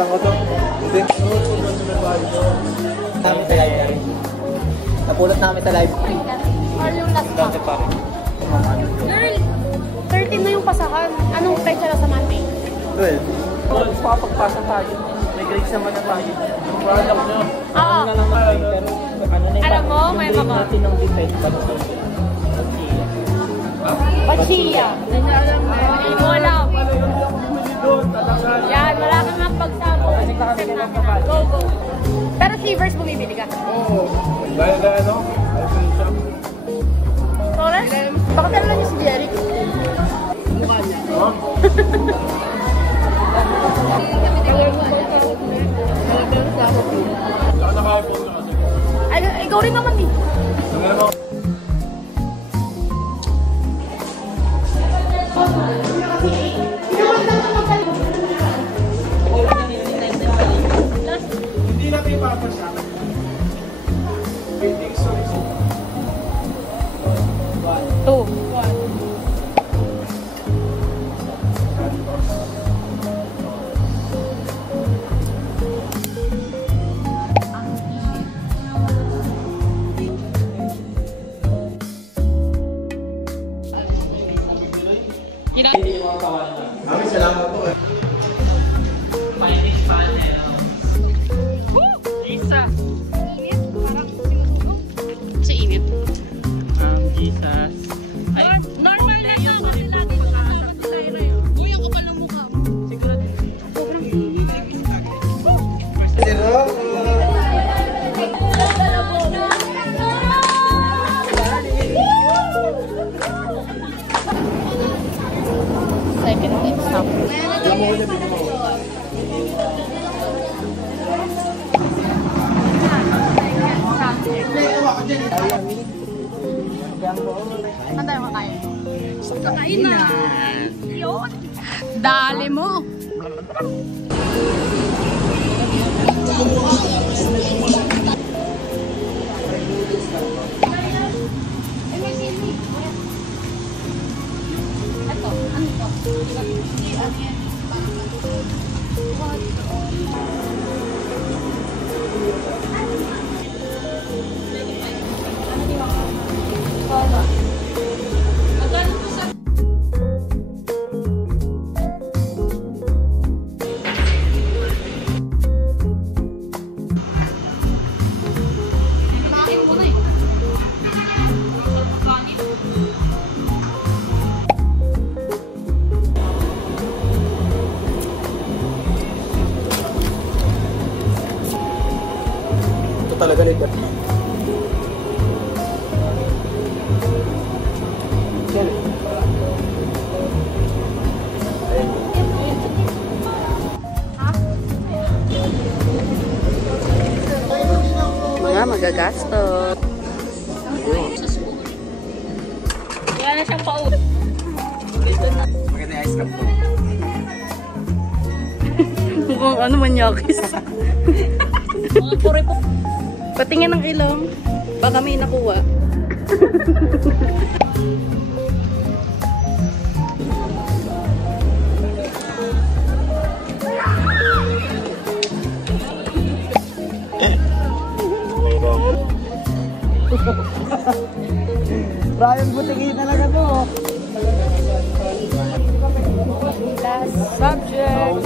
Kailangan ko to. Hindi. Namin sa live. Napulot namin sa live. Or yung last month. Girl, 13 na yung pasahan. Anong pecha na sa Monday? 12. Papagpasa tayo. May grades naman na tayo. Product nyo. Oo. Alam mo, may mga. Natin ang defense. Pachiya. Hindi mo alam. Yan, wala kang nga pagsamo. Go, go. Pero Sleevers bumibili ka? Oo. Dahil ano? Torres? Bakit ano lang niya si Jerry? Mukha niya. Oo? Ay, ikaw rin naman eh. Hindi natin ipapasa. Waiting songs. 2. Kami salamat po eh. Isa. Init? Parang sinusunog. Si init. Jesus. Ay, normal na siya. Kasi lagi ko kasama si Tyra yun. Uy, ako palang mukha mo. Siguro. Sobrang init. Zero. Second exam. Saan tayo makain? Kakain na! Yun! Dali mo! Ito, ano ito? Talaga nito. Mga magagastos. Wala na siyang pauwi. Maganda ice cream po. Mukhang ano, manyakis. Mga pure po. Patingin ng ilong. Baka may nakuha. Brian, butingin talaga to. Last subject.